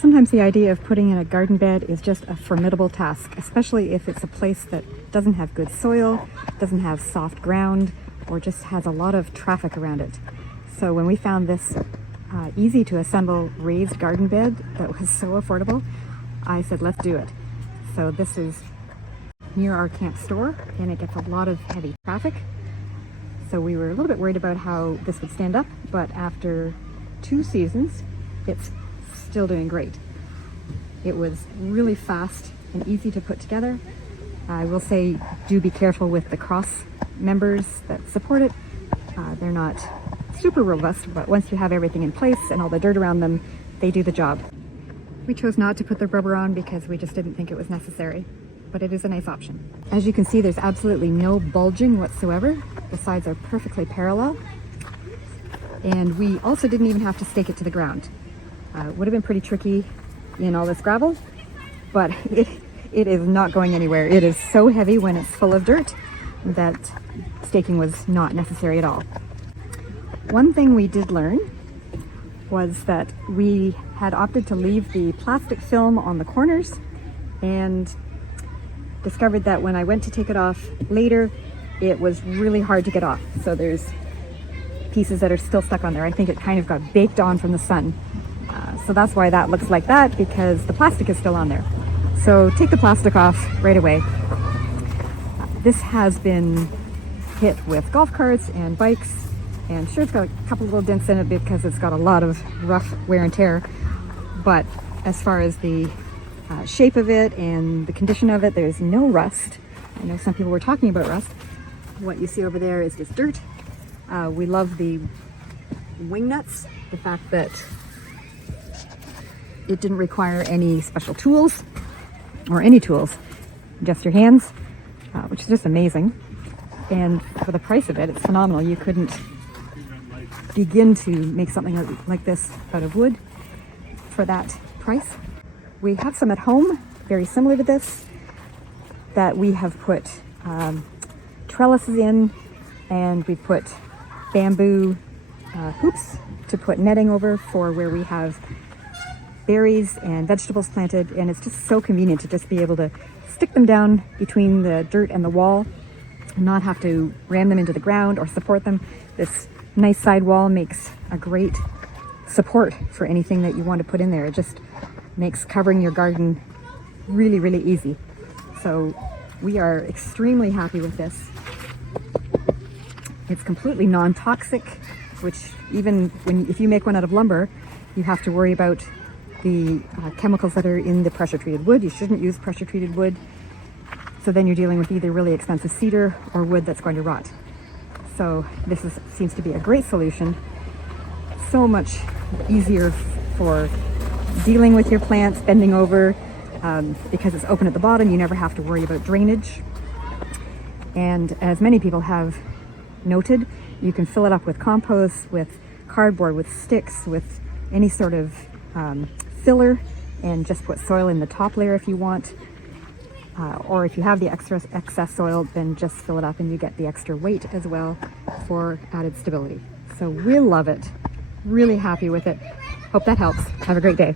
Sometimes the idea of putting in a garden bed is just a formidable task, especially if it's a place that doesn't have good soil, doesn't have soft ground, or just has a lot of traffic around it. So when we found this easy to assemble raised garden bed that was so affordable, I said, let's do it. So this is near our camp store, and it gets a lot of heavy traffic. So we were a little bit worried about how this would stand up, but after 2 seasons, it's still doing great. It was really fast and easy to put together. I will say, do be careful with the cross members that support it. They're not super robust, but once you have everything in place and all the dirt around them, they do the job. We chose not to put the rubber on because we just didn't think it was necessary, but it is a nice option. As you can see, there's absolutely no bulging whatsoever. The sides are perfectly parallel. And we also didn't even have to stake it to the ground. It would have been pretty tricky in all this gravel, but it is not going anywhere. It is so heavy when it's full of dirt that staking was not necessary at all. One thing we did learn was that we had opted to leave the plastic film on the corners, and discovered that when I went to take it off later, it was really hard to get off. So there's pieces that are still stuck on there. I think it kind of got baked on from the sun. So that's why that looks like that, because the plastic is still on there. So take the plastic off right away. This has been hit with golf carts and bikes, and sure, it's got a couple little dents in it because it's got a lot of rough wear and tear. But as far as the shape of it and the condition of it, there's no rust. I know some people were talking about rust. What you see over there is just dirt. We love the wing nuts, the fact that it didn't require any special tools or any tools, just your hands, which is just amazing. And for the price of it, it's phenomenal. You couldn't begin to make something like this out of wood for that price. We have some at home, very similar to this, that we have put trellises in, and we put bamboo hoops to put netting over for where we have berries and vegetables planted, and it's just so convenient to just be able to stick them down between the dirt and the wall and not have to ram them into the ground or support them. This nice side wall makes a great support for anything that you want to put in there. It just makes covering your garden really, really easy. So we are extremely happy with this. It's completely non-toxic, which even if you make one out of lumber, you have to worry about the chemicals that are in the pressure-treated wood. You shouldn't use pressure-treated wood. So then you're dealing with either really expensive cedar or wood that's going to rot. So this seems to be a great solution. So much easier for dealing with your plants, bending over, because it's open at the bottom. You never have to worry about drainage. And as many people have noted, you can fill it up with compost, with cardboard, with sticks, with any sort of filler, and just put soil in the top layer if you want. Or if you have the excess soil, then just fill it up and you get the extra weight as well for added stability. So we love it. Really happy with it. Hope that helps. Have a great day.